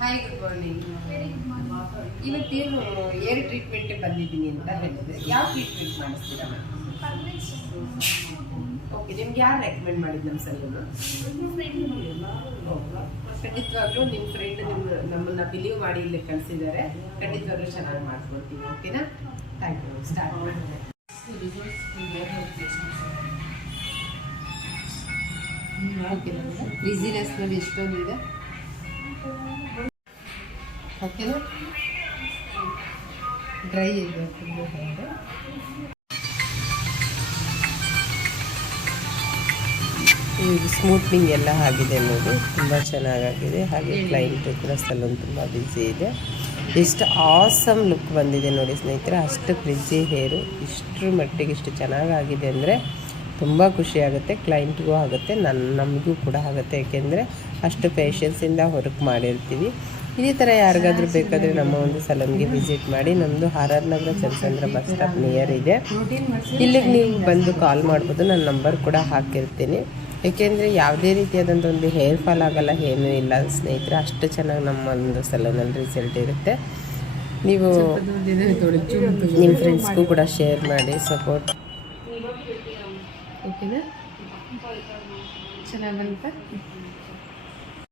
Hi, good morning. ಇವತ್ತೇನು air treatment ಬಂದಿದ್ದೀನಿ ಅಂತ ಹೇಳಿದ್ರೆ, ಯಾವ ಟ್ರೀಟ್ಮೆಂಟ್ ಮಾಡಿಸ್ತೀರಾ ಮ್ಯಾಮ್? ಓಕೆ, ನಿಮ್ಗೆ ಯಾರು ರೆಕಮೆಂಡ್ ಮಾಡಿದ್ದು ನಮ್ಮ ಸಲೂನು? ಖಂಡಿತವಾಗ್ಲೂ ನಿಮ್ಮ ಫ್ರೆಂಡ್ ನಮ್ಮನ್ನ ಬಿಲೀವ್ ಮಾಡಿ ಇಲ್ಲಿ ಕಳಿಸಿದ್ದಾರೆ. ಖಂಡಿತವಾಗ್ಲೂ ಚೆನ್ನಾಗಿ ಮಾಡ್ಕೊಡ್ತೀವಿ. ಓಕೆನಾ? Thank you. ಸ್ಟಾರ್ಟ್ ಮಾಡಿ. ಫ್ರೀಸಿನೆಸ್ನಲ್ಲಿ ಎಷ್ಟೊಂದಿದೆ. ಓಕೆನಾ? ಡ್ರೈ ಇದೆ ಫುಲ್ಲು ಹೇರ್. ಈಗ ಸ್ಮೂತ್ನಿಂಗ್ ಎಲ್ಲ ಆಗಿದೆ ನೋಡಿ, ತುಂಬ ಚೆನ್ನಾಗಾಗಿದೆ. ಹಾಗೆ ಕ್ಲೈಂಟು ಕೂಡ ಸಲೂನ್ ತುಂಬ ಬ್ಯುಸಿ ಇದೆ. ಎಷ್ಟು ಆಸಮ್ ಲುಕ್ ಬಂದಿದೆ ನೋಡಿ ಸ್ನೇಹಿತರೆ. ಅಷ್ಟು ಫ್ರಿಜ್ಜಿ ಹೇರು ಇಷ್ಟರ ಮಟ್ಟಿಗೆ ಇಷ್ಟು ಚೆನ್ನಾಗಾಗಿದೆ ಅಂದರೆ ತುಂಬ ಖುಷಿಯಾಗುತ್ತೆ. ಕ್ಲೈಂಟ್ಗೂ ಆಗುತ್ತೆ, ನಮಗೂ ಕೂಡ ಆಗುತ್ತೆ. ಏಕೆಂದರೆ ಅಷ್ಟು ಪೇಷನ್ಸಿಂದ ವರ್ಕ್ ಮಾಡಿರ್ತೀವಿ. ಇದೇ ಥರ ಯಾರಿಗಾದ್ರೂ ಬೇಕಾದರೆ ನಮ್ಮ ಒಂದು ಸಲೂನ್ಗೆ ವಿಸಿಟ್ ಮಾಡಿ. ನಮ್ಮದು ಆರ್.ಆರ್. ನಗರ ಚಂದ್ರಚಂದ್ರ ಬಸ್ ಸ್ಟಾಪ್ ನಿಯರ್ ಇದೆ. ಇಲ್ಲಿಗೆ ನೀವು ಬಂದು ಕಾಲ್ ಮಾಡ್ಬೋದು. ನನ್ನ ನಂಬರ್ ಕೂಡ ಹಾಕಿರ್ತೀನಿ. ಏಕೆಂದರೆ ಯಾವುದೇ ರೀತಿಯಾದಂಥ ಒಂದು ಹೇರ್ ಫಾಲ್ ಆಗೋಲ್ಲ, ಏನೂ ಇಲ್ಲ ಸ್ನೇಹಿತರೆ. ಅಷ್ಟು ಚೆನ್ನಾಗಿ ನಮ್ಮ ಒಂದು ಸಲೂನಲ್ಲಿ ರಿಸಲ್ಟ್ ಇರುತ್ತೆ. ನೀವು ನಿಮ್ಮ ಫ್ರೆಂಡ್ಸ್ಗೂ ಕೂಡ ಶೇರ್ ಮಾಡಿ, ಸಪೋರ್ಟ್. ಓಕೆನಾ? ಚೆನ್ನಾಗಿ ಬಂತ?